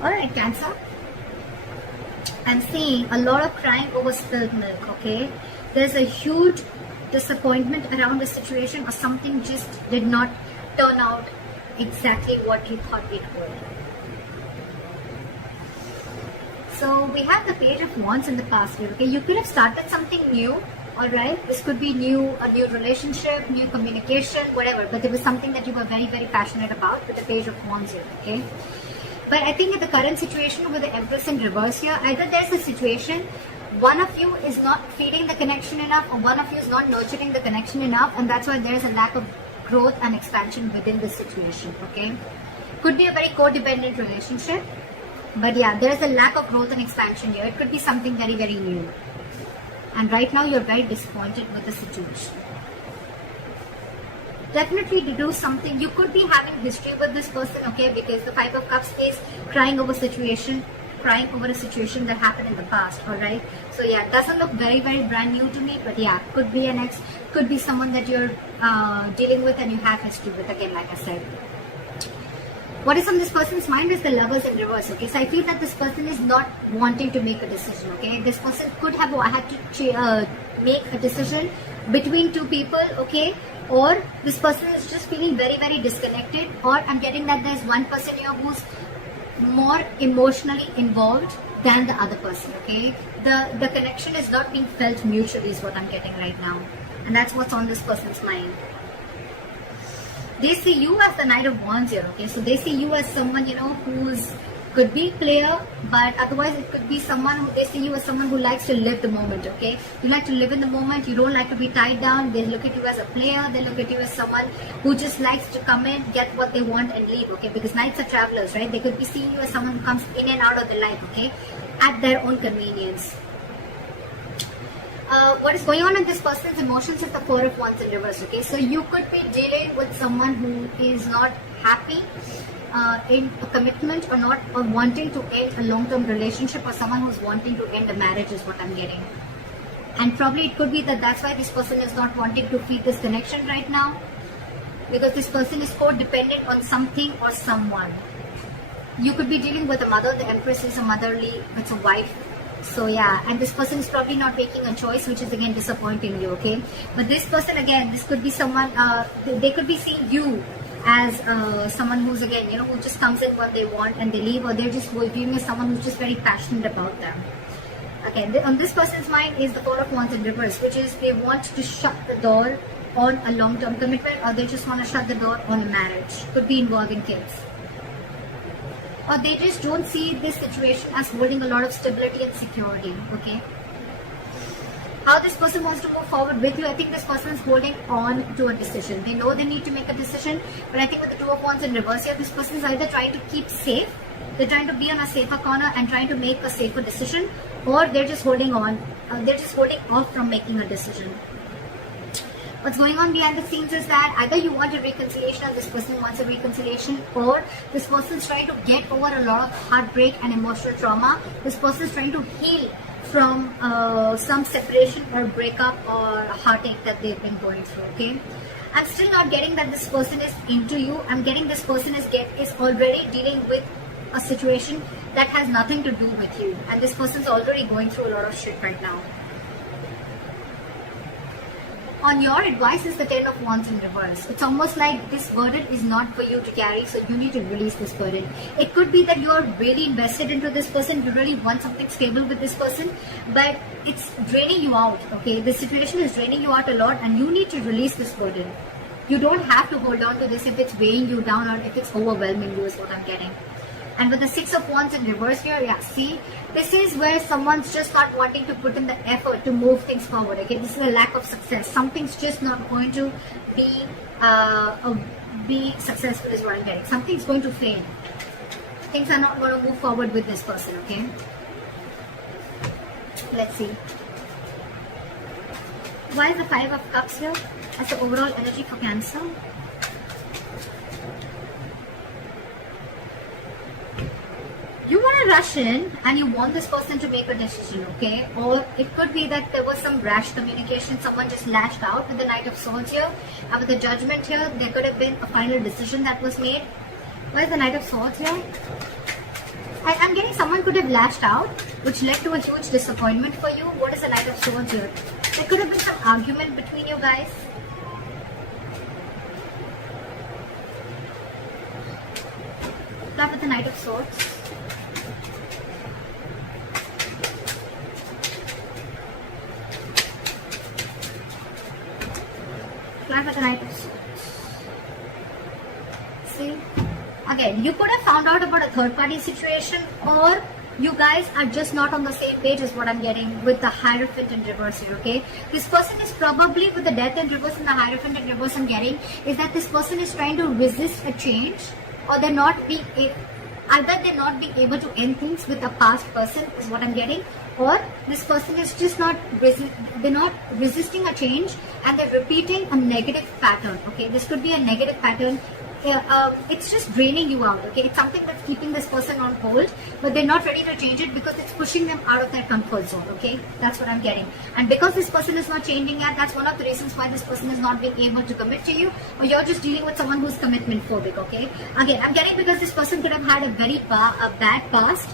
Alright, Cancer. I'm seeing a lot of crying over spilled milk, okay? There's a huge disappointment around the situation, or something just did not turn out exactly what you thought it would. So we have the Page of Wands in the past year, okay? You could have started something new, alright? This could be new, a new relationship, new communication, whatever. But there was something that you were very, very passionate about with the Page of Wands here, okay? But I think in the current situation with the Empress in reverse here, either there's a situation, one of you is not feeding the connection enough, or one of you is not nurturing the connection enough, and that's why there's a lack of growth and expansion within this situation, okay? Could be a very codependent relationship, but yeah, there's a lack of growth and expansion here. It could be something very, very new. And right now you're very disappointed with the situation. Definitely to do something. You could be having history with this person, okay? Because the Five of Cups is crying over a situation that happened in the past, alright? So yeah, it doesn't look very, very brand new to me, but yeah, could be an ex, could be someone that you're dealing with and you have history with, again, like I said. What is on this person's mind is the Lovers in reverse, okay? So I feel that this person is not wanting to make a decision, okay? This person could have had to make a decision between two people, okay? Or this person is just feeling very, very disconnected, or I'm getting that there's one person here who's more emotionally involved than the other person, okay? The connection is not being felt mutually is what I'm getting right now. And that's what's on this person's mind. They see you as the Knight of Wands here, okay? So they see you as someone, you know, who's could be player, but otherwise it could be someone who they see you as someone who likes to live the moment, okay? You like to live in the moment, you don't like to be tied down. They look at you as a player, they look at you as someone who just likes to come in, get what they want and leave, okay? Because Knights are travelers, right? They could be seeing you as someone who comes in and out of their life, okay? At their own convenience. What is going on in this person's emotions is the Four of Wands in reverse, okay? So you could be dealing with someone who is not happy in a commitment, or wanting to end a long-term relationship, or someone who's wanting to end a marriage is what I'm getting. And probably it could be that that's why this person is not wanting to feed this connection right now, because this person is codependent on something or someone. You could be dealing with a mother. The Empress is a motherly, it's a wife. So yeah, and this person is probably not making a choice, which is again disappointing you, okay? But this person, again, this could be someone, they could be seeing you as someone who's, again, you know, who just comes in what they want and they leave, or they're just viewing as someone who's just very passionate about them. Okay, on this person's mind is the Four of Wands in reverse, which is they want to shut the door on a long-term commitment, or they just want to shut the door on a marriage. Could be involving kids. Or they just don't see this situation as holding a lot of stability and security, okay? How this person wants to move forward with you, I think this person is holding on to a decision. They know they need to make a decision, but I think with the Two of Wands in reverse here, this person is either trying to keep safe, they're trying to be on a safer corner and trying to make a safer decision, or they're just holding on, they're just holding off from making a decision. What's going on behind the scenes is that either you want a reconciliation, or this person wants a reconciliation, or this person is trying to get over a lot of heartbreak and emotional trauma. This person is trying to heal from some separation or breakup or heartache that they've been going through, okay? I'm still not getting that this person is into you. I'm getting this person is already dealing with a situation that has nothing to do with you, and this person's already going through a lot of shit right now. On your advice is the Ten of Wands in reverse. It's almost like this burden is not for you to carry, so you need to release this burden. It could be that you're really invested into this person, you really want something stable with this person, but it's draining you out, okay? This situation is draining you out a lot, and you need to release this burden. You don't have to hold on to this if it's weighing you down or if it's overwhelming you, is what I'm getting. And with the Six of Wands in reverse here, yeah, see, this is where someone's just not wanting to put in the effort to move things forward, okay? This is a lack of success. Something's just not going to be successful is what I'm getting. Something's going to fail. Things are not going to move forward with this person, okay? Let's see. Why is the Five of Cups here as the overall energy for Cancer? You want to rush in and you want this person to make a decision, okay? Or it could be that there was some rash communication, someone just lashed out with the Knight of Swords here, and with the Judgment here, there could have been a final decision that was made. Why is the Knight of Swords here? I'm getting someone could have lashed out, which led to a huge disappointment for you. What is the Knight of Swords here? There could have been some argument between you guys. Start with the Knight of Swords. Start with the Knight of Swords. See? Again, you could have found out about a third party situation, or you guys are just not on the same page is what I'm getting with the Hierophant in reverse here, okay? This person is probably with the Death in reverse and the Hierophant in reverse I'm getting is that this person is trying to resist a change, or they're not being either they're not being able to end things with a past person is what I'm getting, or this person is just not they're not resisting a change and they're repeating a negative pattern, okay? This could be a negative pattern. It's just draining you out, okay? It's something that's keeping this person on hold, but they're not ready to change it because it's pushing them out of their comfort zone, okay? That's what I'm getting. And because this person is not changing yet, that's one of the reasons why this person is not being able to commit to you, or you're just dealing with someone who's commitment phobic, okay? Again, I'm getting because this person could have had a very bad past,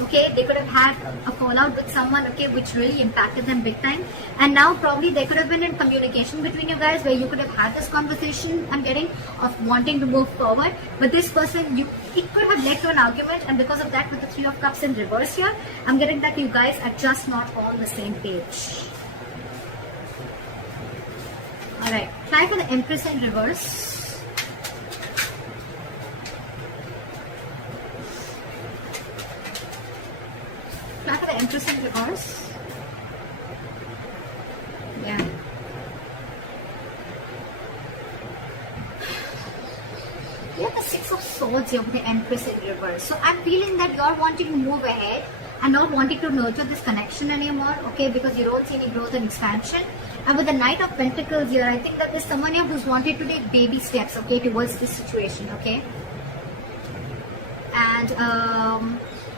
okay? They could have had a fallout with someone, okay, which really impacted them big time, and now probably there could have been in communication between you guys where you could have had this conversation, I'm getting, of wanting to move forward, but this person, it could have led to an argument, and because of that, with the Three of Cups in reverse here, I'm getting that you guys are just not on the same page. Alright, try for the Empress in reverse. Try for the Empress in reverse. Yeah. We have the Six of Swords here with the Empress in reverse. So I'm feeling that you're wanting to move ahead and not wanting to nurture this connection anymore, okay, because you don't see any growth and expansion. And with the Knight of Pentacles here, I think that there's someone here who's wanted to take baby steps, okay, towards this situation, okay. And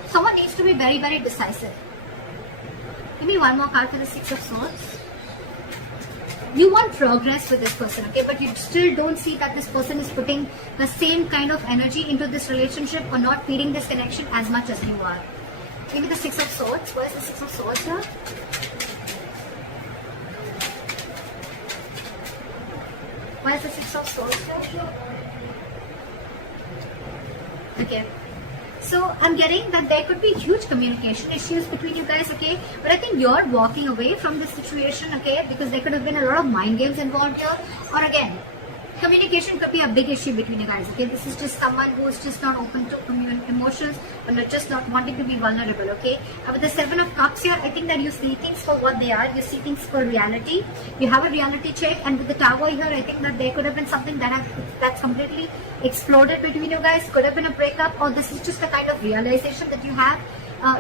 someone needs to be very, very decisive. Give me one more card for the Six of Swords. You want progress with this person, okay, but you still don't see that this person is putting the same kind of energy into this relationship or not feeding this connection as much as you are. Give me the Six of Swords. Where is the Six of Swords here? Why is the Six of Swords here? Okay. So I'm getting that there could be huge communication issues between you guys, okay? But I think you're walking away from this situation, okay? Because there could have been a lot of mind games involved here. Or again, communication could be a big issue between you guys, okay? This is just someone who's just not open to emotions, or not just not wanting to be vulnerable, okay? And with the Seven of Cups here, I think that you see things for what they are. You see things for reality. You have a reality check, and with the Tower here, I think that there could have been something that's completely exploded between you guys. Could have been a breakup, or this is just the kind of realization that you have.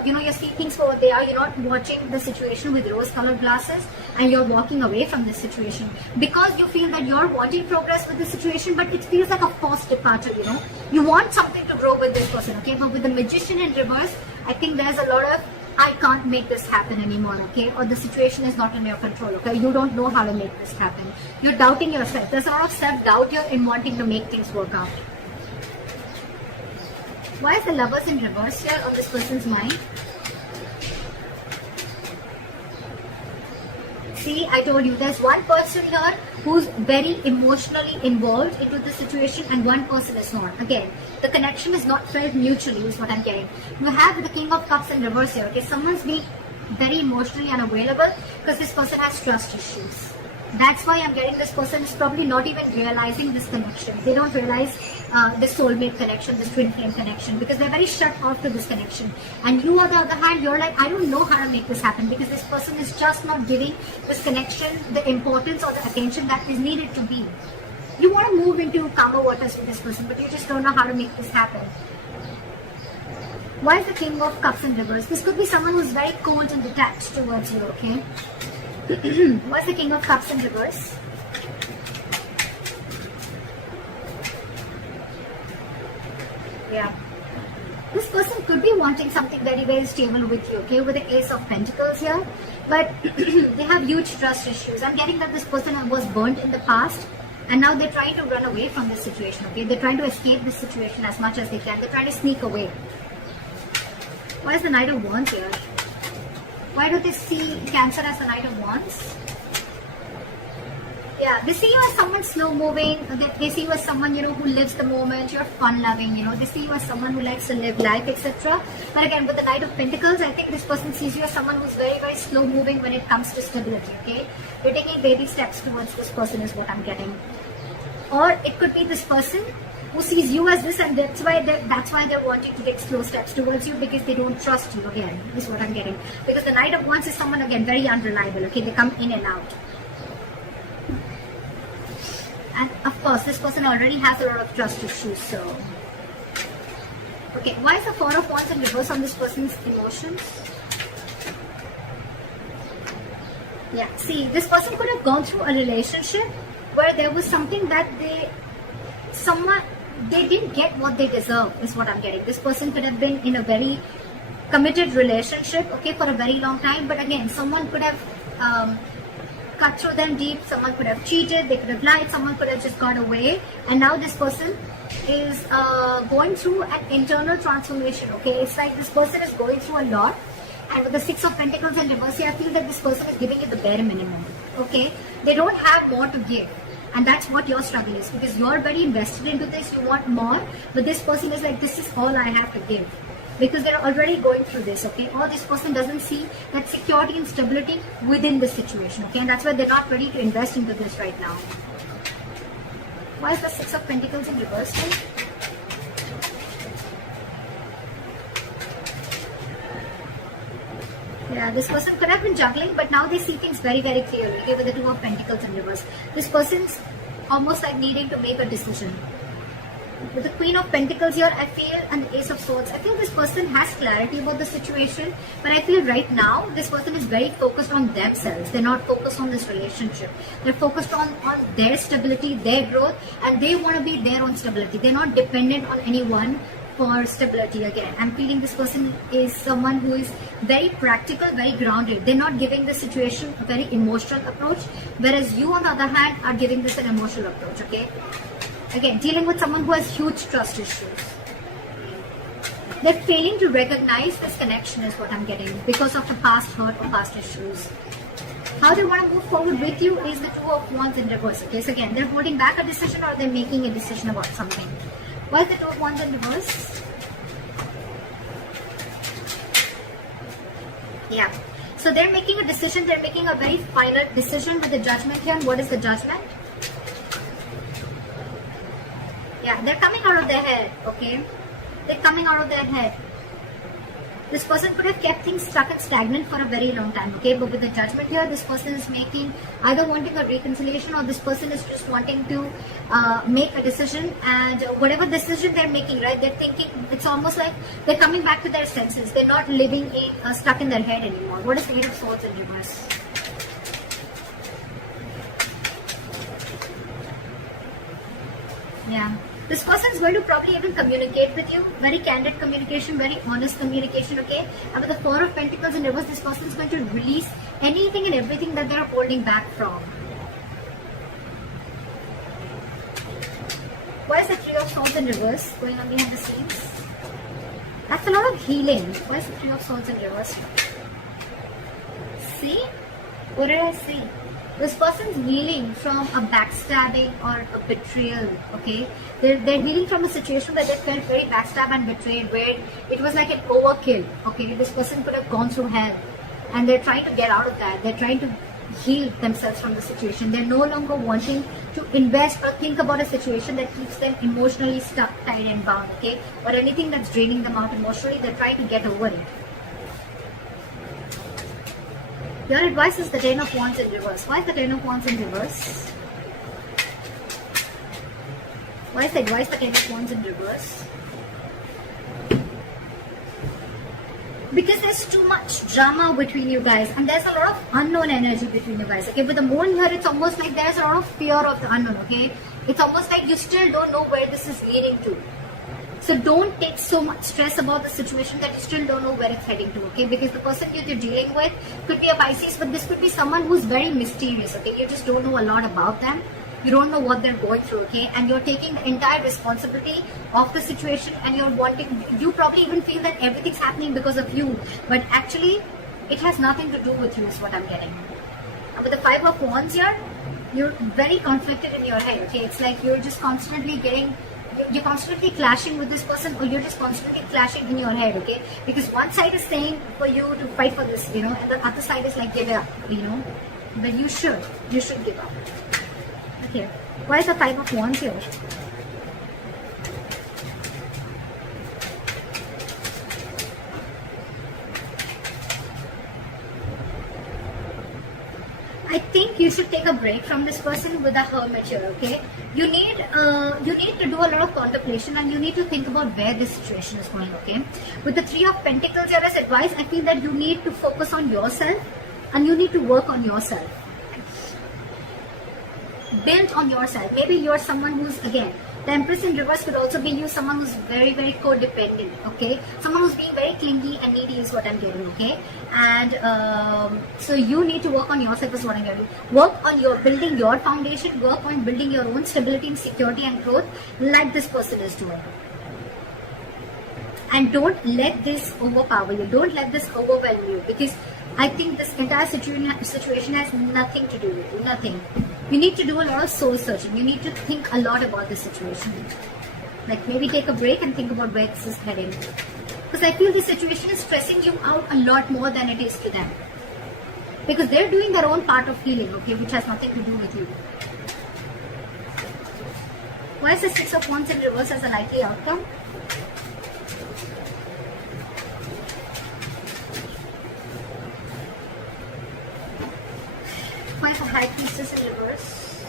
You see things for what they are. You're not watching the situation with rose-colored glasses, and you're walking away from this situation because you feel that you're wanting progress with the situation, but it feels like a forced departure, you know. You want something to grow with this person, okay? But with the Magician in reverse, I think there's a lot of, I can't make this happen anymore, okay? Or the situation is not in your control, okay? You don't know how to make this happen. You're doubting yourself. There's a lot of self-doubt here in wanting to make things work out. Why is the Lovers in reverse here on this person's mind? See, I told you, there's one person here who's very emotionally involved into the situation and one person is not. Again, the connection is not felt mutually is what I'm getting. You have the King of Cups in reverse here. Okay, someone's being very emotionally unavailable because this person has trust issues. That's why I'm getting this person is probably not even realizing this connection. They don't realize this soulmate connection, this twin flame connection, because they're very shut off to this connection. And you, on the other hand, you're like, I don't know how to make this happen because this person is just not giving this connection the importance or the attention that is needed to be. You want to move into calmer waters with this person, but you just don't know how to make this happen. Why is the King of Cups in reverse? This could be someone who's very cold and detached towards you, okay? What's the King of Cups in reverse? Yeah. This person could be wanting something very, very stable with you, okay? With the Ace of Pentacles here. But they have huge trust issues. I'm getting that this person was burnt in the past. And now they're trying to run away from this situation, okay? They're trying to escape this situation as much as they can. They're trying to sneak away. Why is the Knight of Wands here? Why do they see Cancer as the Knight of Wands? Yeah, they see you as someone slow moving. They see you as someone, who lives the moment. You're fun loving, They see you as someone who likes to live life, etc. But again, with the Knight of Pentacles, I think this person sees you as someone who's very, very slow moving when it comes to stability, okay? You're taking baby steps towards this person is what I'm getting. Or it could be this person who sees you as this, and that's why they're wanting to take slow steps towards you, because they don't trust you, again, is what I'm getting. Because the Knight of Wands is someone, again, very unreliable, okay? They come in and out. And of course, this person already has a lot of trust issues, so. Okay, why is the Four of Wands in reverse on this person's emotions? Yeah, see, this person could have gone through a relationship where there was something that they didn't get what they deserve, is what I'm getting. This person could have been in a very committed relationship, okay, for a very long time, but again, someone could have cut through them deep, someone could have cheated, they could have lied, someone could have just got away, and now this person is going through an internal transformation, okay? It's like this person is going through a lot, and with the Six of Pentacles in reverse, I feel that this person is giving you the bare minimum, okay? They don't have more to give. And that's what your struggle is, because you're very invested into this, you want more, but this person is like, this is all I have to give, because they're already going through this, okay? Or this person doesn't see that security and stability within the situation, okay? And that's why they're not ready to invest into this right now. Why is the Six of Pentacles in reverse then? Yeah, this person could have been juggling, but now they see things very, very clearly, okay, with the Two of Pentacles in reverse. This person's almost like needing to make a decision. With the Queen of Pentacles here, I feel, and the Ace of Swords, I feel this person has clarity about the situation, but I feel right now, this person is very focused on themselves. They're not focused on this relationship. They're focused on their stability, their growth, and they want to be their own stability. They're not dependent on anyone for stability. Again, I'm feeling this person is someone who is very practical, very grounded. They're not giving the situation a very emotional approach, whereas you, on the other hand, are giving this an emotional approach, okay? Again, dealing with someone who has huge trust issues. They're failing to recognize this connection is what I'm getting, because of the past hurt or past issues. How they want to move forward with you is the Two of Wands in reverse, okay? So again, they're holding back a decision, or they're making a decision about something. Why is the Two of Wands in reverse? Yeah. So they're making a decision. They're making a very final decision with the Judgment here. And what is the Judgment? Yeah, they're coming out of their head, okay? They're coming out of their head. This person could have kept things stuck and stagnant for a very long time, okay? But with the Judgment here, this person is making, either wanting a reconciliation, or this person is just wanting to make a decision. And whatever decision they're making, right, they're thinking, it's almost like they're coming back to their senses. They're not living stuck in their head anymore. What is the Eight of Swords in reverse? Yeah. This person is going to probably even communicate with you. Very candid communication, very honest communication, okay? And with the Four of Pentacles in reverse, this person is going to release anything and everything that they're holding back from. Why is the Three of Swords in reverse going on behind the scenes? That's a lot of healing. Why is the Three of Swords in reverse? See? What did I see? This person's healing from a backstabbing or a betrayal, okay? They're healing from a situation where they felt very backstabbed and betrayed, where it was like an overkill, okay? This person could have gone through hell, and they're trying to get out of that. They're trying to heal themselves from the situation. They're no longer wanting to invest or think about a situation that keeps them emotionally stuck, tied and bound, okay? Or anything that's draining them out emotionally. They're trying to get over it. Your advice is the Ten of Wands in reverse. Why is the Ten of Wands in reverse? Why is the advice the Ten of Wands in reverse? Because there's too much drama between you guys, and there's a lot of unknown energy between you guys, okay? With the Moon here, it's almost like there's a lot of fear of the unknown, okay? It's almost like you still don't know where this is leading to. So don't take so much stress about the situation that you still don't know where it's heading to, okay? Because the person you're dealing with could be a Pisces, but this could be someone who's very mysterious, okay? You just don't know a lot about them. You don't know what they're going through, okay? And you're taking the entire responsibility of the situation, and you're wanting, you probably even feel that everything's happening because of you, but actually it has nothing to do with you is what I'm getting. With the Five of Wands here, you're very conflicted in your head, okay? It's like you're just constantly you're constantly clashing with this person, or you're just constantly clashing in your head, okay? Because one side is saying for you to fight for this, and the other side is like, give it up, but you should give up. Okay, why is the Five of Wands here? I think you should take a break from this person with the Hermit here, okay? You need to do a lot of contemplation, and you need to think about where this situation is going, okay? With the Three of Pentacles here as advice, I feel that you need to focus on yourself, and you need to work on yourself. Build on yourself. Maybe you're someone who's, again, the Empress in reverse could also be you, someone who's very, very codependent, okay? Someone who's being very clingy and needy is what I'm getting, okay? And so you need to work on yourself is what I'm getting. Work on building your foundation, work on building your own stability and security and growth like this person is doing. And don't let this overpower you. Don't let this overwhelm you, because I think this entire situation has nothing to do with you, nothing. You need to do a lot of soul searching. You need to think a lot about this situation. Like maybe take a break and think about where this is heading. Because I feel this situation is stressing you out a lot more than it is to them. Because they're doing their own part of healing, okay, which has nothing to do with you. Why is the Six of Wands in reverse as a likely outcome? Why for High Priestess in reverse?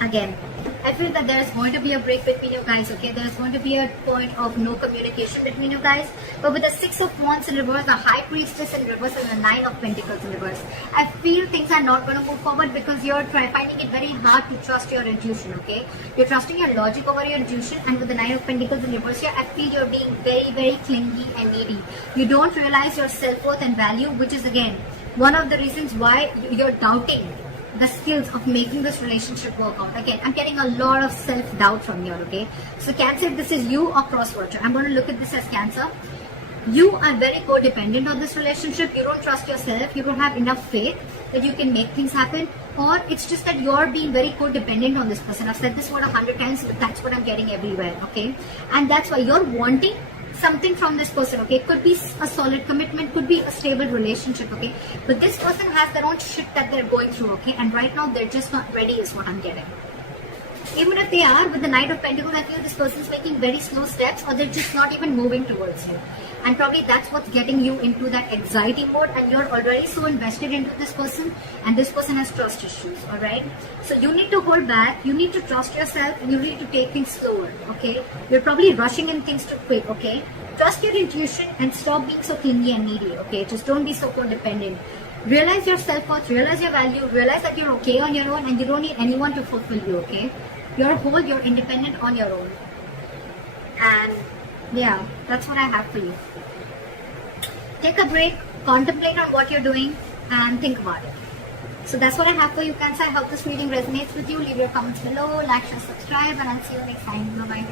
Again, I feel that there is going to be a break between you guys, okay? There is going to be a point of no communication between you guys. But with the Six of Wands in reverse, the High Priestess in reverse, and the Nine of Pentacles in reverse, I feel things are not going to move forward because you're finding it very hard to trust your intuition, okay? You're trusting your logic over your intuition, and with the Nine of Pentacles in reverse here, I feel you're being very, very clingy and needy. You don't realize your self-worth and value, which is again one of the reasons why you're doubting the skills of making this relationship work out. Again, I'm getting a lot of self-doubt from here, okay? So Cancer, if this is you or cross-watcher, I'm going to look at this as Cancer. You are very codependent on this relationship. You don't trust yourself. You don't have enough faith that you can make things happen. Or it's just that you're being very codependent on this person. I've said this word 100 times, but that's what I'm getting everywhere, okay? And that's why you're wanting something from this person, okay? Could be a solid commitment, could be a stable relationship, okay? But this person has their own shit that they're going through, okay? And right now they're just not ready is what I'm getting. Even if they are, with the Knight of Pentacles, I feel this person's making very slow steps, or they're just not even moving towards you. And probably that's what's getting you into that anxiety mode, and you're already so invested into this person, and this person has trust issues, alright? So you need to hold back, you need to trust yourself, and you need to take things slower, okay? You're probably rushing in things too quick, okay? Trust your intuition and stop being so clingy and needy, okay? Just don't be so codependent. Realize your self-worth, realize your value, realize that you're okay on your own, and you don't need anyone to fulfill you, okay? You're whole, you're independent on your own. And yeah, that's what I have for you. Take a break, contemplate on what you're doing, and think about it. So that's what I have for you, Cancer. I hope this reading resonates with you. Leave your comments below, like, share, subscribe, and I'll see you next time. Bye-bye.